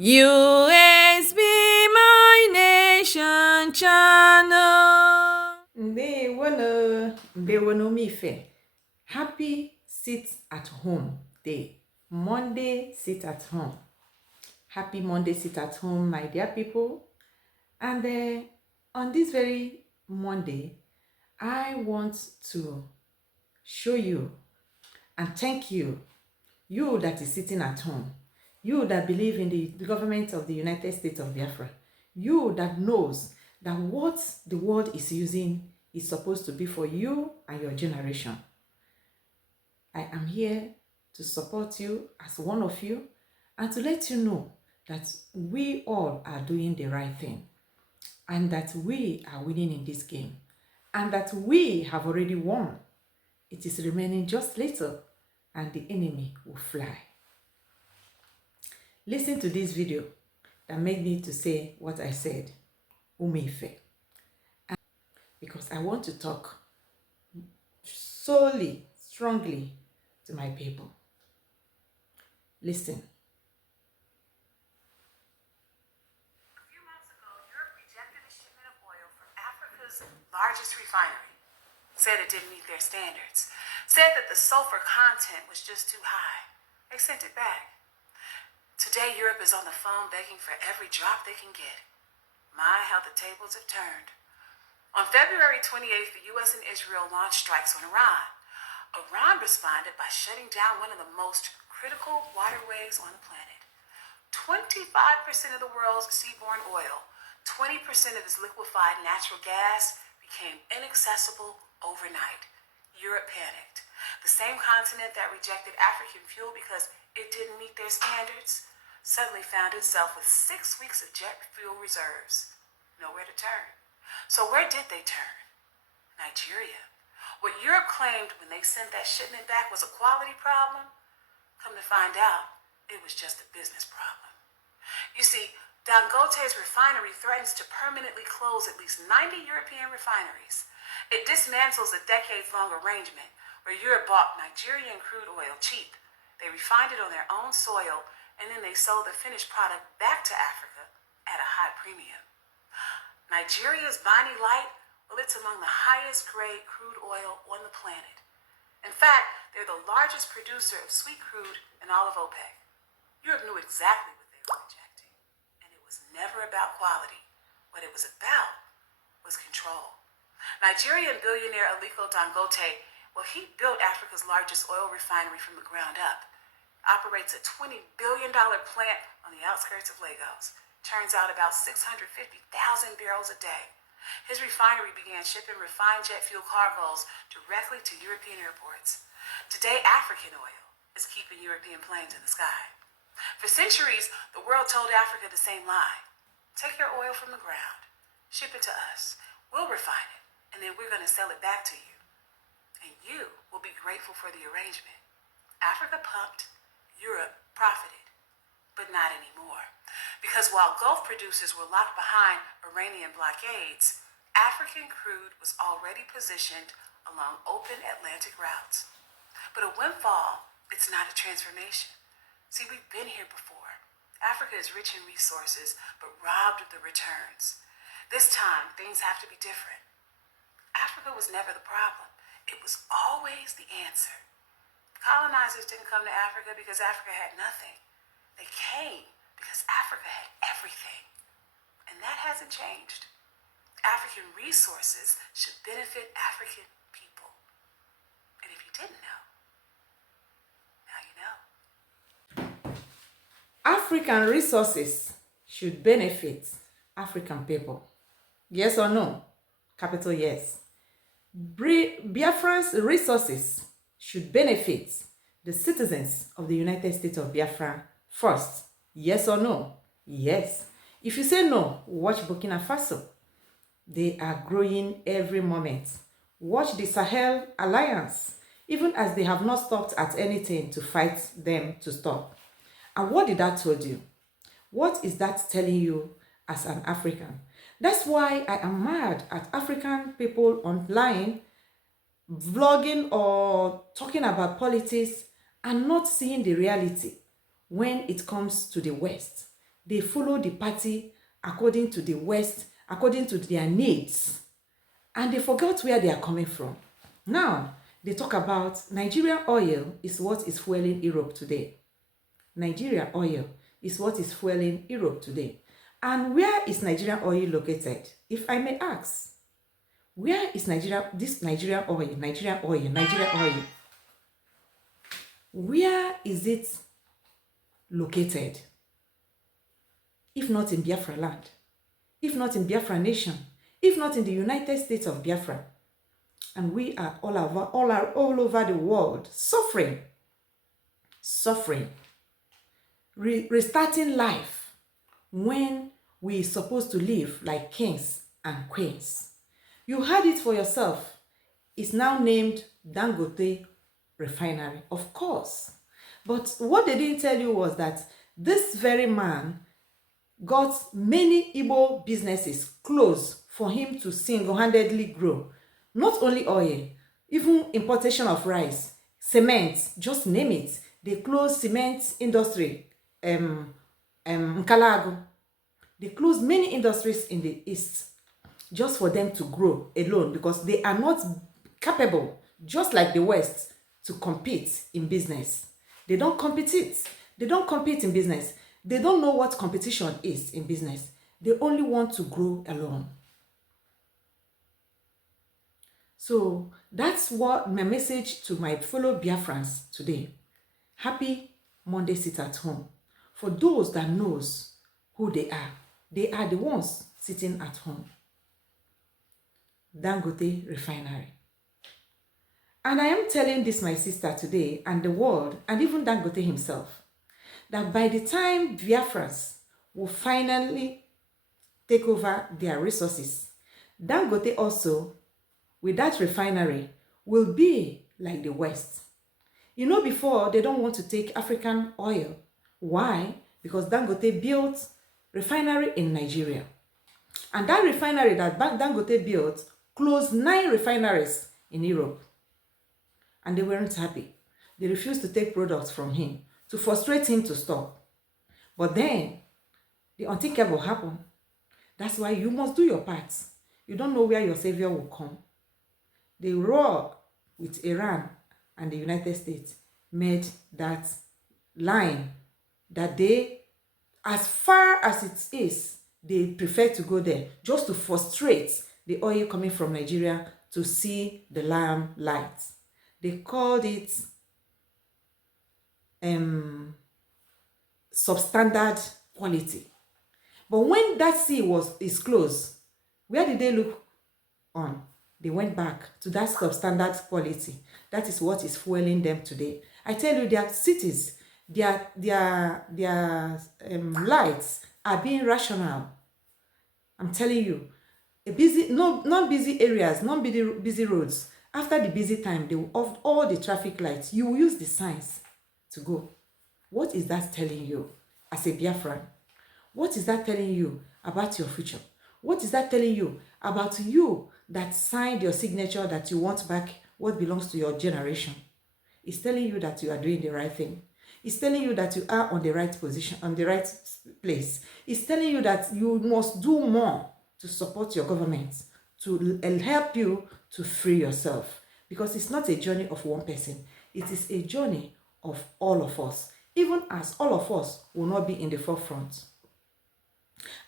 U.S.B. My Nation channel. Ndewono mife. Happy sit at home day. Monday sit at home. Happy Monday sit at home, my dear people. And on this very Monday, I want to show you and thank you, you that is sitting at home, you that believe in the government of the United States of Biafra, you that knows that what the world is using is supposed to be for you and your generation. I am here to support you as one of you and to let you know that we all are doing the right thing and that we are winning in this game and that we have already won. It is remaining just little and the enemy will fly. Listen to this video that made me to say what I said, Umefe. Because I want to talk solely, strongly to my people. Listen. A few months ago, Europe rejected a shipment of oil from Africa's largest refinery. Said it didn't meet their standards. Said that the sulfur content was just too high. They sent it back. Today, Europe is on the phone begging for every drop they can get. My, how the tables have turned. On February 28th, the U.S. and Israel launched strikes on Iran. Iran responded by shutting down one of the most critical waterways on the planet. 25% of the world's seaborne oil, 20% of its liquefied natural gas became inaccessible overnight. Europe panicked. The same continent that rejected African fuel because it didn't meet their standards suddenly found itself with 6 weeks of jet fuel reserves. Nowhere to turn. So where did they turn? Nigeria. What Europe claimed when they sent that shipment back was a quality problem, come to find out, it was just a business problem. You see, Dangote's refinery threatens to permanently close at least 90 European refineries. It dismantles a decades-long arrangement where Europe bought Nigerian crude oil cheap. They refined it on their own soil, and then they sold the finished product back to Africa at a high premium. Nigeria's Bonny Light, well, it's among the highest grade crude oil on the planet. In fact, they're the largest producer of sweet crude in all of OPEC. Europe knew exactly what they were rejecting, and it was never about quality. What it was about was control. Nigerian billionaire Aliko Dangote, well, he built Africa's largest oil refinery from the ground up. Operates a $20 billion plant on the outskirts of Lagos. Turns out about 650,000 barrels a day. His refinery began shipping refined jet fuel cargoes directly to European airports. Today, African oil is keeping European planes in the sky. For centuries, the world told Africa the same lie. Take your oil from the ground, ship it to us, we'll refine it, and then we're going to sell it back to you. And you will be grateful for the arrangement. Africa pumped, Europe profited, but not anymore. Because while Gulf producers were locked behind Iranian blockades, African crude was already positioned along open Atlantic routes. But a windfall, it's not a transformation. See, we've been here before. Africa is rich in resources, but robbed of the returns. This time, things have to be different. Africa was never the problem. It was always the answer. Colonizers didn't come to Africa because Africa had nothing. They came because Africa had everything. And that hasn't changed. African resources should benefit African people. And if you didn't know, now you know. African resources should benefit African people. Yes or no? Capital yes. Biafran's resources should benefit the citizens of the United States of Biafra first. Yes or no? Yes. If you say no, watch Burkina Faso. They are growing every moment. Watch the Sahel Alliance, even as they have not stopped at anything to fight them to stop. And what did that tell you? What is that telling you as an African? That's why I am mad at African people online vlogging or talking about politics and not seeing the reality when it comes to the West. They follow the party according to the West, according to their needs. And they forgot where they are coming from. Now, they talk about Nigerian oil is what is fueling Europe today. Nigeria oil is what is fueling Europe today. And where is Nigerian oil located? If I may ask, where is Nigerian oil? Where is it located? If not in Biafra land, if not in Biafra nation, if not in the United States of Biafra. And we are all over the world suffering, restarting life when we are supposed to live like kings and queens. You heard it for yourself. It's now named Dangote Refinery, of course. But what they didn't tell you was that this very man got many Igbo businesses closed for him to single-handedly grow. Not only oil, even importation of rice, cement, just name it. They closed cement industry, Nkalago. They closed many industries in the East just for them to grow alone because they are not capable, just like the West, to compete in business. They don't compete. They don't compete in business. They don't know what competition is in business. They only want to grow alone. So that's what my message to my fellow Biafrans today. Happy Monday sit at home. For those that knows who they are the ones sitting at home. Dangote Refinery. And I am telling this my sister today and the world and even Dangote himself that by the time Biafrans will finally take over their resources, Dangote also, with that refinery, will be like the West. You know, before, they don't want to take African oil. Why? Because Dangote built refinery in Nigeria. And that refinery that Dangote built closed 9 refineries in Europe. And they weren't happy. They refused to take products from him to frustrate him to stop. But then, the unthinkable happened. That's why you must do your part. You don't know where your savior will come. The war with Iran and the United States made that line that they, as far as it is, they prefer to go there just to frustrate the oil coming from Nigeria to see the limelight. They called it substandard quality. But when that sea is closed, where did they look on? They went back to that substandard quality. That is what is fueling them today. I tell you, their cities, their lights are being rational. I'm telling you, non-busy areas, non-busy roads. After the busy time, they will off all the traffic lights. You will use the signs to go. What is that telling you as a Biafran? What is that telling you about your future? What is that telling you about you that signed your signature that you want back what belongs to your generation? It's telling you that you are doing the right thing. It's telling you that you are on the right position, on the right place. It's telling you that you must do more to support your government, to help you to free yourself. Because it's not a journey of one person. It is a journey of all of us, even as all of us will not be in the forefront.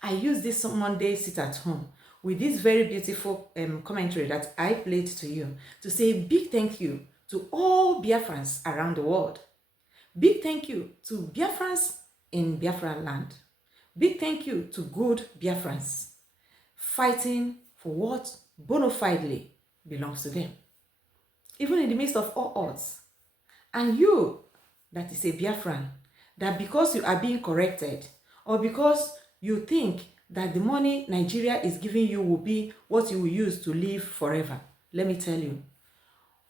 I use this Monday sit at home with this very beautiful commentary that I played to you to say a big thank you to all Biafrans around the world. Big thank you to Biafrans in Biafran land. Big thank you to good Biafrans fighting for what bona fidely belongs to them, even in the midst of all odds. And you, that is a Biafran, that because you are being corrected or because you think that the money Nigeria is giving you will be what you will use to live forever. Let me tell you,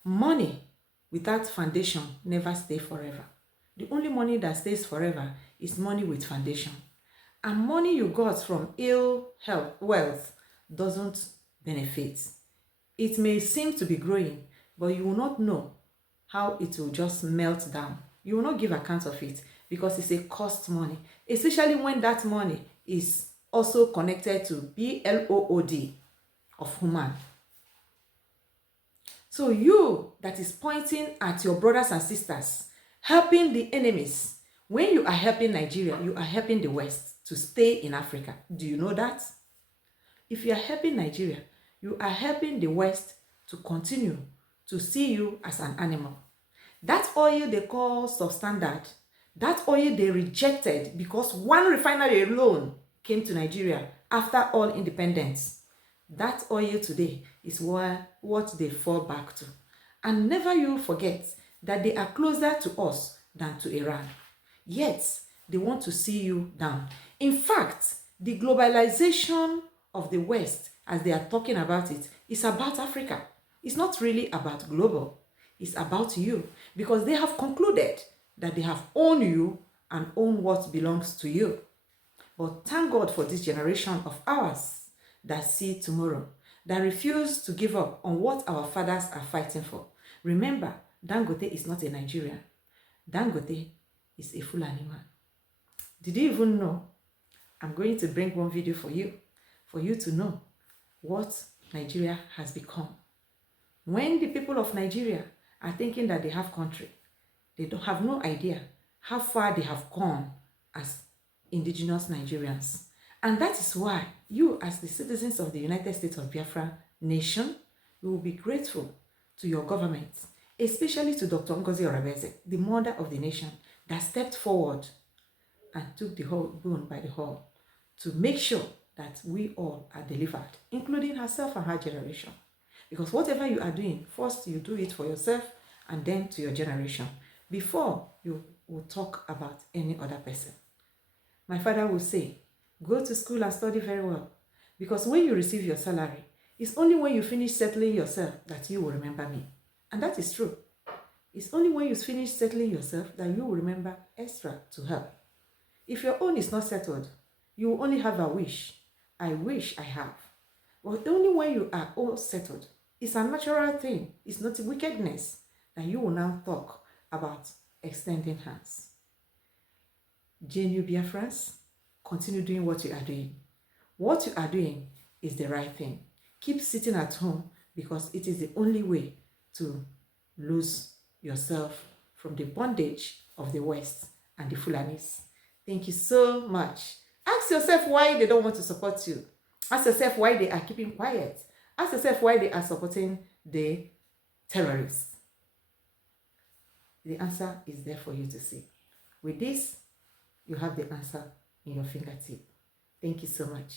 money without foundation never stays forever. The only money that stays forever is money with foundation. And money you got from ill health, wealth doesn't benefit. It may seem to be growing, but you will not know how it will just melt down. You will not give account of it because it's a cost money. especially when that money is also connected to BLOOD of human. So you that is pointing at your brothers and sisters, helping the enemies, when you are helping Nigeria, you are helping the West to stay in Africa. Do you know that? If you are helping Nigeria, you are helping the West to continue to see you as an animal. That oil they call substandard, that oil they rejected because one refinery alone came to Nigeria after all independence. That oil today is what they fall back to. And never you forget that they are closer to us than to Iran. Yet, they want to see you down. In fact, the globalization of the West, as they are talking about it, is about Africa. It's not really about global. It's about you. Because they have concluded that they have owned you and own what belongs to you. But thank God for this generation of ours that see tomorrow, that refuse to give up on what our fathers are fighting for. Remember, Dangote is not a Nigerian. Dangote is a Fulani man. Did you even know? I'm going to bring one video for you to know what Nigeria has become. When the people of Nigeria are thinking that they have country, they don't have no idea how far they have gone as indigenous Nigerians. And that is why you, as the citizens of the United States of Biafra nation, you will be grateful to your government, especially to Dr. Ngozi Orebeze, the mother of the nation, that stepped forward and took the whole bone by the horn to make sure that we all are delivered, including herself and her generation. Because whatever you are doing, first you do it for yourself and then to your generation, before you will talk about any other person. My father will say, go to school and study very well, because when you receive your salary, it's only when you finish settling yourself that you will remember me. And that is true. It's only when you finish settling yourself that you will remember extra to help. If your own is not settled, you will only have a wish. I wish I have. But only when you are all settled, it's a natural thing. It's not wickedness that you will now talk about extending hands. BIAFRANS, continue doing what you are doing. What you are doing is the right thing. Keep sitting at home, because it is the only way to lose yourself from the bondage of the West and the Fulanis. Thank you so much. Ask yourself why they don't want to support you. Ask yourself why they are keeping quiet. Ask yourself why they are supporting the terrorists. The answer is there for you to see. With this, you have the answer in your fingertip. Thank you so much.